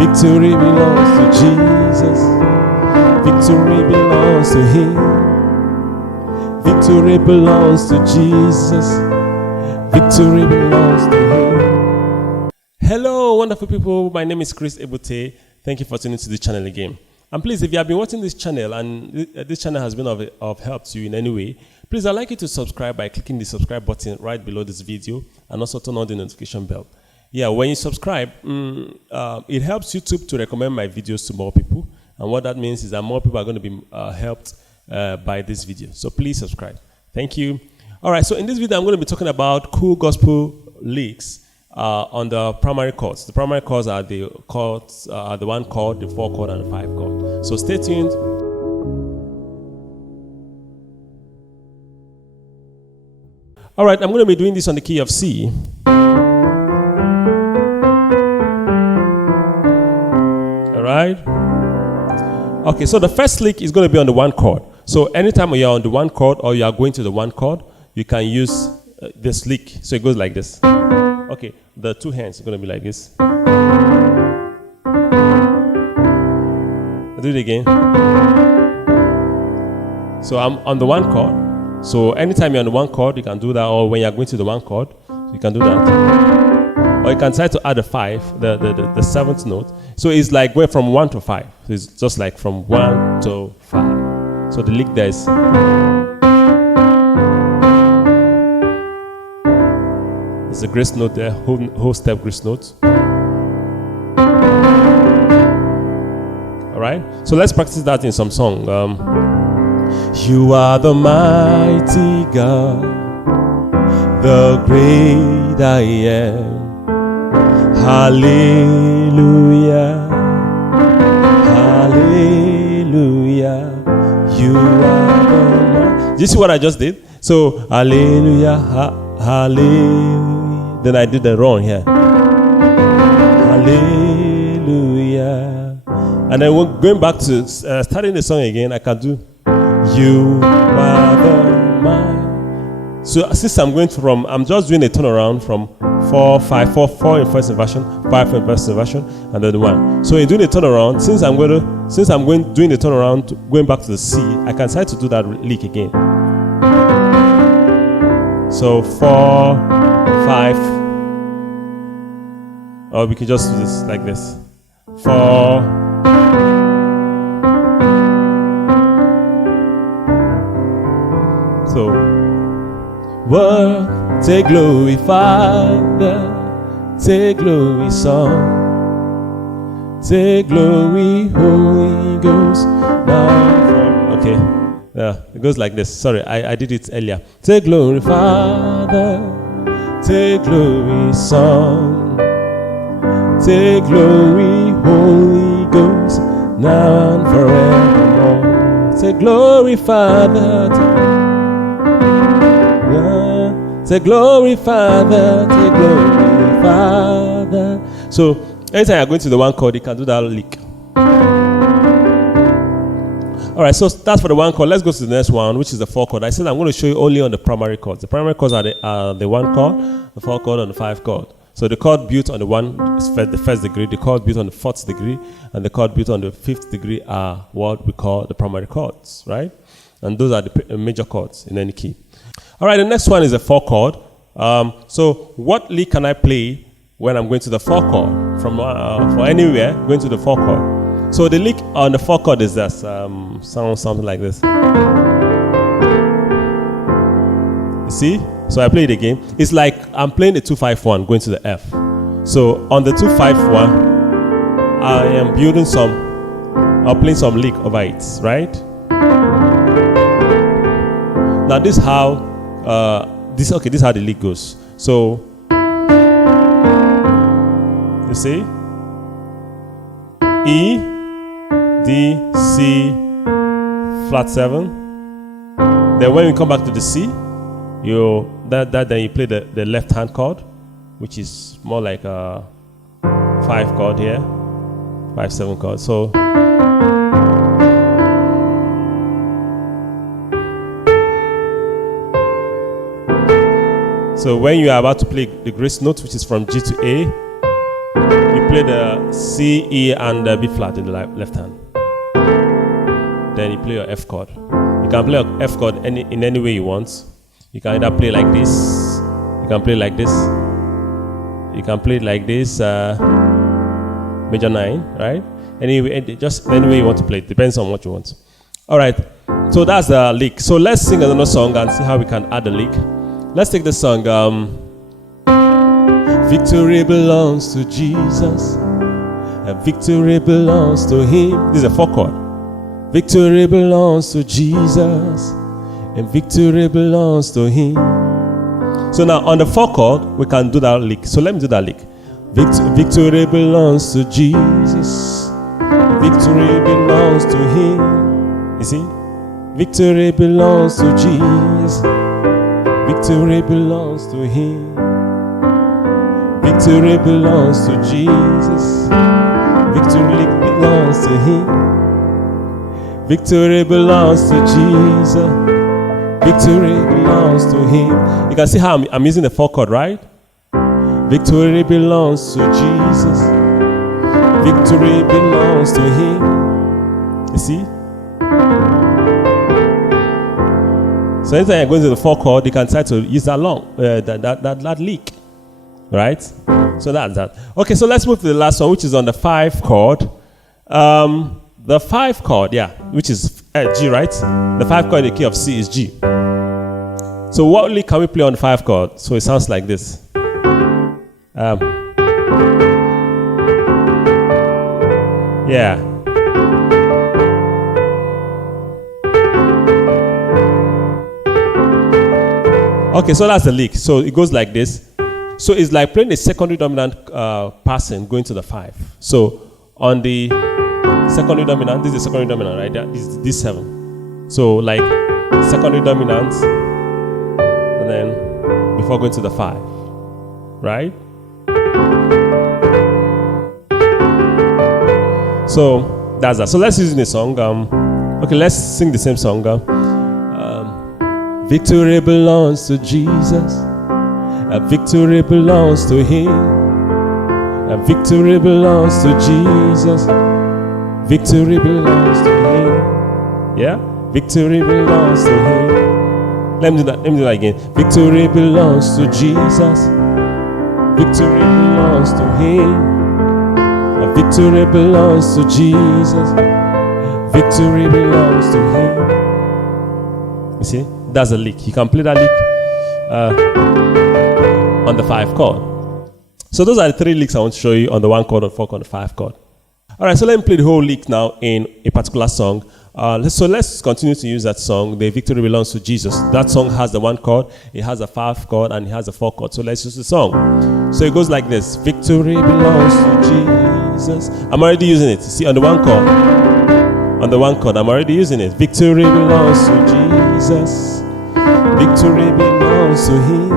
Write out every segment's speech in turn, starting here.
Victory belongs to Jesus. Victory belongs to Him. Victory belongs to Jesus. Victory belongs to Him. Hello, wonderful people. My name is Ebute. Thank you for tuning to the channel again. And please, if you have been watching this channel and this channel has been of help to you in any way, please, I'd like you to subscribe by clicking the subscribe button right below this video and also turn on the notification bell. Yeah, when you subscribe, it helps YouTube to recommend my videos to more people. And what that means is that more people are going to be helped by this video. So please subscribe. Thank you. All right, so in this video, I'm going to be talking about cool gospel licks on the primary chords. The primary chords are the chords, the 1 chord, the 4 chord, and the 5 chord. So stay tuned. All right, I'm going to be doing this on the key of C. All right. Okay, so the first lick is going to be on the 1 chord. So anytime you're on the 1 chord or you are going to the 1 chord, you can use this lick. So it goes like this. Okay, the 2 hands are going to be like this. I'll do it again. So I'm on the 1 chord. So anytime you're on the 1 chord, you can do that. Or when you're going to the 1 chord, you can do that. Or you can try to add a 5, the 7th note. So it's like going from 1 to 5. So it's just like from 1 to 5. So the lick there is. There's a grace note there, whole step grace note. All right. So let's practice that in some song. You are the mighty God, the great I am. Hallelujah, hallelujah. You are the mighty. Do you see what I just did? So hallelujah, hallelujah. Then I did the wrong here. Hallelujah. And then going back to starting the song again, I can do you are the mighty. So since I'm just doing a turnaround from 4, 5, 4 in first inversion, 5 in first inversion, and then 1. So in doing a turnaround, since I'm doing the turnaround, going back to the C, I can try to do that lick again. So 4, 5, or we can just do this like this. 4. So, word, take glory, Father, take glory, Son, take glory, Holy Ghost. Now, okay, yeah, it goes like this. Sorry, I did it earlier. Take glory, Father, take glory, Son, take glory, Holy Ghost, now and forevermore. Take glory, Father. Take glory, Father, take glory, Father. So, anytime you're going to the 1 chord, you can do that lick. All right, so that's for the 1 chord. Let's go to the next one, which is the 4 chord. I said I'm going to show you only on the primary chords. The primary chords are the 1 chord, the 4 chord, and the 5 chord. So the chord built on the 1 is the 1st degree, the chord built on the 4th degree, and the chord built on the 5th degree are what we call the primary chords, right? And those are the major chords in any key. All right, the next one is a 4 chord. So what lick can I play when I'm going to the 4 chord? For anywhere, going to the 4 chord. So the lick on the 4 chord is this. Sounds something like this. You see? So I play it again. It's like I'm playing the 2-5-1 going to the F. So on the 2-5-1, I am playing some lick over it, right? Now this is how this is how the lick goes. So you see, E, D, C, flat 7. Then when we come back to the C, then you play the left hand chord, which is more like a 5 chord here, 5-7 chord. So when you are about to play the grace note, which is from G to A, you play the C, E, and the B flat in the left hand. Then you play your F chord. You can play your F chord in any way you want. You can either play like this. You can play like this. You can play it like this, major 9, right? Just any way you want to play it. Depends on what you want. All right. So that's the lick. So let's sing another song and see how we can add the lick. Let's take the song. Victory belongs to Jesus, and victory belongs to Him. This is a 4 chord. Victory belongs to Jesus, and victory belongs to Him. So now on the 4 chord, we can do that lick. So let me do that lick. Victory belongs to Jesus, victory belongs to Him. You see? Victory belongs to Jesus, victory belongs to Him. Victory belongs to Jesus, victory belongs to Him. Victory belongs to Jesus, victory belongs to Him. You can see how I'm using the 4 chord, right? Victory belongs to Jesus, victory belongs to Him. You see? So anytime you're going to the 4 chord, you can try to use that that lick, right? So that's that. Okay, so let's move to the last one, which is on the 5 chord. The 5 chord, yeah, which is G, right? The 5 chord in the key of C is G. So what lick can we play on the 5 chord? So it sounds like this. Yeah. Okay, so that's the lick. So it goes like this. So it's like playing a secondary dominant passing going to the 5. So on the secondary dominant, this is the secondary dominant, right? This is this 7. So like secondary dominant, and then before going to the 5, right? So that's that. So let's use the song. Okay, let's sing the same song. Victory belongs to Jesus, a victory belongs to Him, a victory belongs to Jesus, victory belongs to Him. Yeah, victory belongs to Him. Let me do that again. Victory belongs to Jesus, victory belongs to Him, a victory belongs to Jesus, victory belongs to Him. You see? That's a lick. You can play that lick on the 5 chord. So those are the 3 licks I want to show you on the 1 chord, on the 4 chord, on the 5 chord. All right, so let me play the whole lick now in a particular song. So let's continue to use that song. The victory belongs to Jesus. That song has the 1 chord, it has a 5 chord, and it has a 4 chord. So let's use the song. So it goes like this. Victory belongs to Jesus. I'm already using it. See, on the 1 chord. On the 1 chord, I'm already using it. Victory belongs to Jesus. Victory belongs to Him.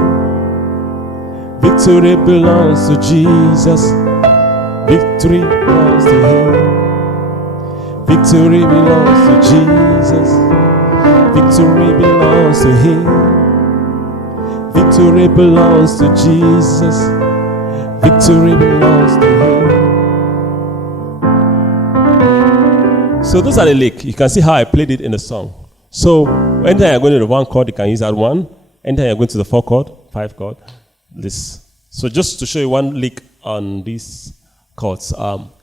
Victory belongs to Jesus. Victory belongs to Him. Victory belongs to Jesus. Victory belongs to Him. Victory belongs to Jesus. Victory belongs to Him. So those are the lick. You can see how I played it in the song. So anytime you're going to the 1 chord, you can use that 1. Anytime you're going to the 4 chord, 5 chord, this. So just to show you one lick on these chords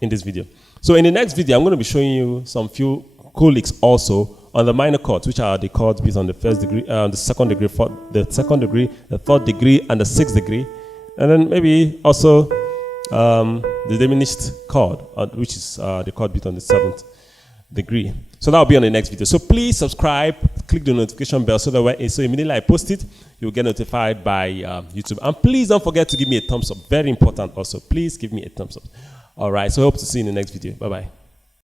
in this video. So in the next video, I'm going to be showing you some few cool licks also on the minor chords, which are the chords based on the 1st degree, the 2nd degree, the 2nd degree, the 3rd degree, and the 6th degree. And then maybe also the diminished chord, which is the chord based on the 7th degree. So that will be on the next video. So please subscribe, click the notification bell so that immediately I post it, you'll get notified by YouTube. And please don't forget to give me a thumbs up. Very important also. Please give me a thumbs up. All right. So I hope to see you in the next video. Bye-bye.